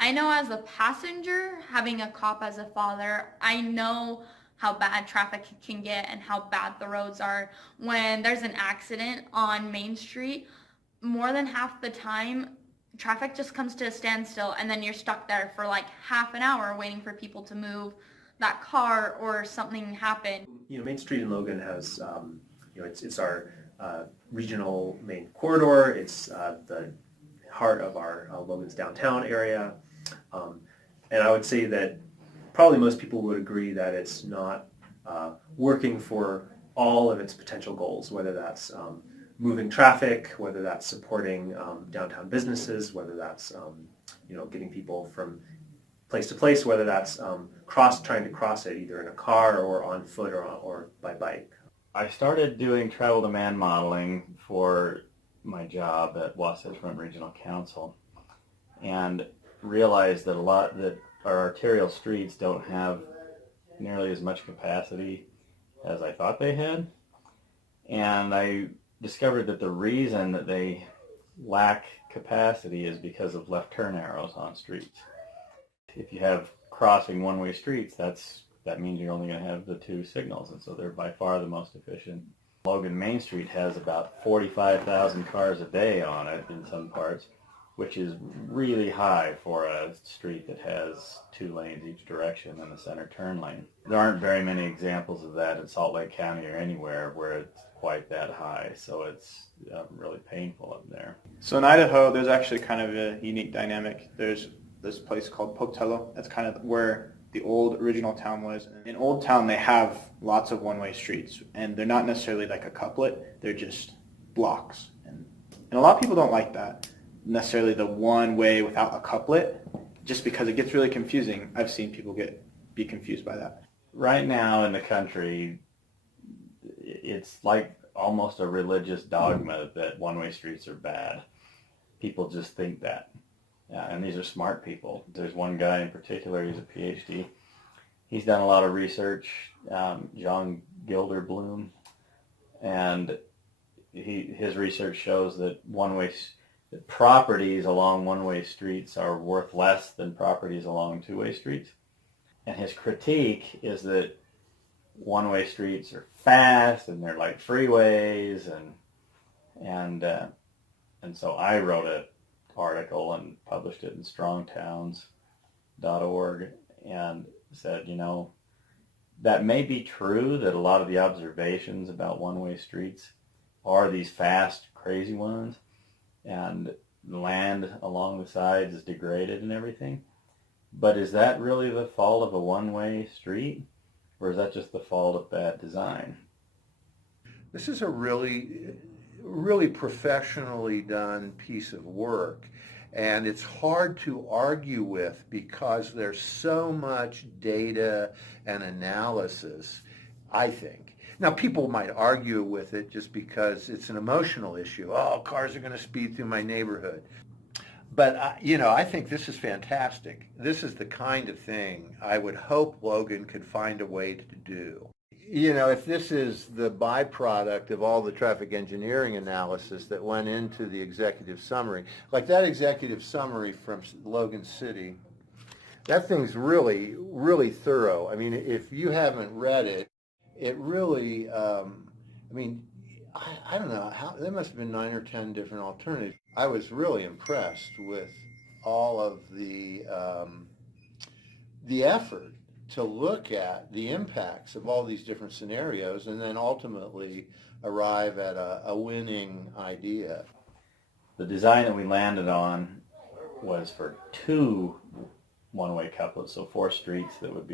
I know as a passenger, having a cop as a father, I know how bad traffic can get and how bad the roads are. When there's an accident on Main Street, more than half the time, traffic just comes to a standstill and then you're stuck there for like half an hour waiting for people to move that car or something happen. Main Street in Logan has, it's our regional main corridor. It's the heart of our Logan's downtown area. And I would say that probably most people would agree that it's not working for all of its potential goals, whether that's moving traffic, whether that's supporting downtown businesses, whether that's getting people from place to place, whether that's trying to cross it either in a car or on foot or by bike. I started doing travel demand modeling for my job at Wasatch Front Regional Council and realized that our arterial streets don't have nearly as much capacity as I thought they had. And I discovered that the reason that they lack capacity is because of left turn arrows on streets. If you have crossing one-way streets, that means you're only going to have the two signals, and so they're by far the most efficient. Logan Main Street has about 45,000 cars a day on it in some parts, which is really high for a street that has 2 lanes each direction and a center turn lane. There aren't very many examples of that in Salt Lake County or anywhere where it's quite that high, so it's really painful up there. So in Idaho, there's actually kind of a unique dynamic. There's this place called Pocatello. That's kind of where the old original town was. In Old Town, they have lots of one-way streets, and they're not necessarily like a couplet. They're just blocks. And a lot of people don't like that, necessarily the one way without a couplet, just because it gets really confusing. I've seen people be confused by that. Right now in the country, it's like almost a religious dogma that one-way streets are bad. People just think that. And these are smart people. There's one guy in particular, he's a PhD. He's done a lot of research, John Gilder-Bloom, and his research shows that that properties along one-way streets are worth less than properties along two-way streets. And his critique is that one-way streets are fast and they're like freeways, and so I wrote an article and published it in strongtowns.org and said, that may be true, that a lot of the observations about one-way streets are these fast, crazy ones, and the land along the sides is degraded and everything. But is that really the fault of a one-way street, or is that just the fault of bad design? This is a really professionally done piece of work, and it's hard to argue with because there's so much data and analysis, I think. Now, people might argue with it just because it's an emotional issue. Oh, cars are going to speed through my neighborhood. But, I think this is fantastic. This is the kind of thing I would hope Logan could find a way to do. If this is the byproduct of all the traffic engineering analysis that went into the executive summary, like that executive summary from Logan City, that thing's really, really thorough. I mean, if you haven't read it, it really, I don't know, there must have been 9 or 10 different alternatives. I was really impressed with all of the effort to look at the impacts of all these different scenarios and then ultimately arrive at a winning idea. The design that we landed on was for 2 one-way couplets, so 4 streets that would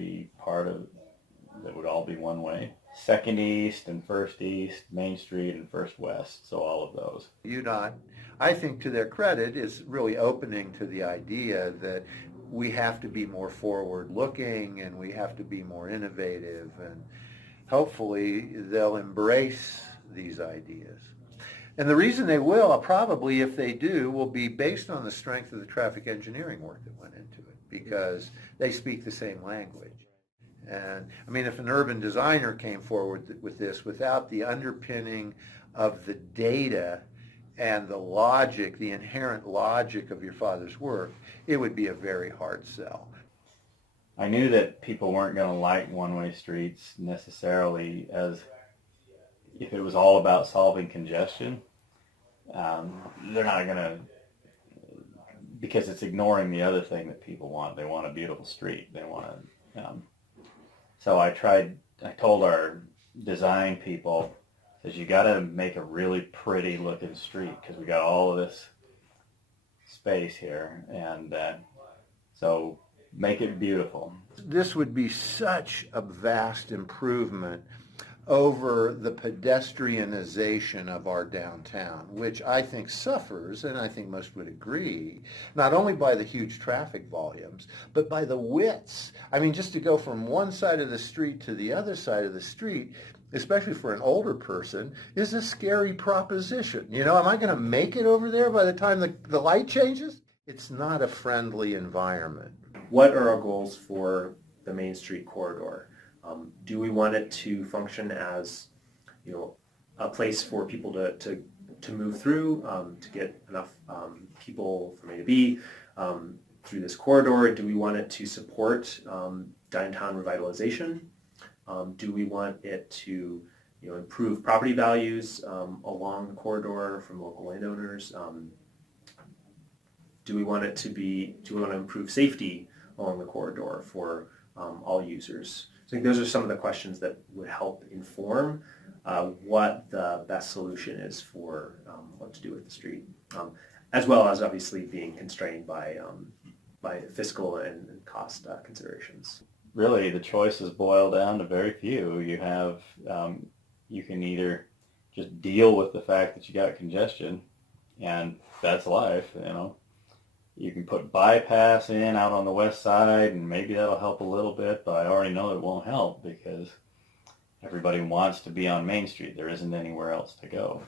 would all be one-way. 2nd East and 1st East, Main Street and 1st West, so all of those. UDOT, I think to their credit, is really opening to the idea that we have to be more forward-looking and we have to be more innovative, and hopefully they'll embrace these ideas. And the reason they will, probably if they do, will be based on the strength of the traffic engineering work that went into it, because they speak the same language. And if an urban designer came forward with this without the underpinning of the data and the logic, the inherent logic of your father's work, it would be a very hard sell. I knew that people weren't going to like one-way streets necessarily, as if it was all about solving congestion. They're not going to, because it's ignoring the other thing that people want. They want a beautiful street. They want to. So I told our design people, says you got to make a really pretty looking street because we got all of this space here, and so make it beautiful. This would be such a vast improvement over the pedestrianization of our downtown, which I think suffers, and I think most would agree, not only by the huge traffic volumes, but by the widths. I mean, just to go from one side of the street to the other side of the street, especially for an older person, is a scary proposition. You know, am I going to make it over there by the time the light changes? It's not a friendly environment. What are our goals for the Main Street corridor? Do we want it to function as, a place for people to move through, to get enough people from A to B through this corridor? Do we want it to support downtown revitalization? Do we want it to, improve property values along the corridor from local landowners? Do we want to improve safety along the corridor for all users? So I think those are some of the questions that would help inform what the best solution is for what to do with the street, as well as obviously being constrained by fiscal and cost considerations. Really, the choices boil down to very few. You have, you can either just deal with the fact that you got congestion, and that's life, You can put bypass in out on the west side, and maybe that'll help a little bit, but I already know it won't help because everybody wants to be on Main Street. There isn't anywhere else to go.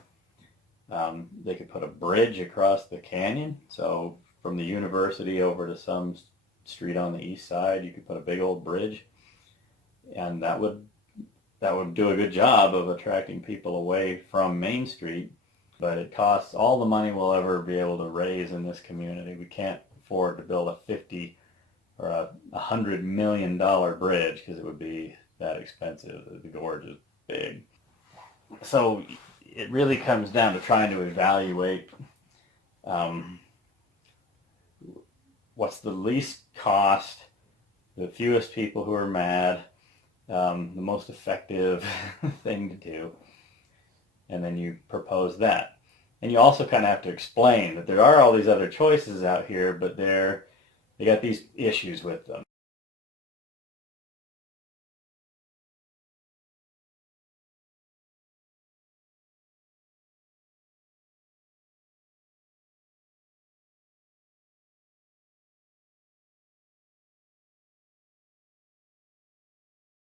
They could put a bridge across the canyon, so from the university over to some street on the east side, you could put a big old bridge, and that would do a good job of attracting people away from Main Street. But it costs all the money we'll ever be able to raise in this community. We can't afford to build a $50 or $100 million bridge because it would be that expensive. The gorge is big. So it really comes down to trying to evaluate what's the least cost, the fewest people who are mad, the most effective thing to do. And then you propose that. And you also kind of have to explain that there are all these other choices out here, but they got these issues with them.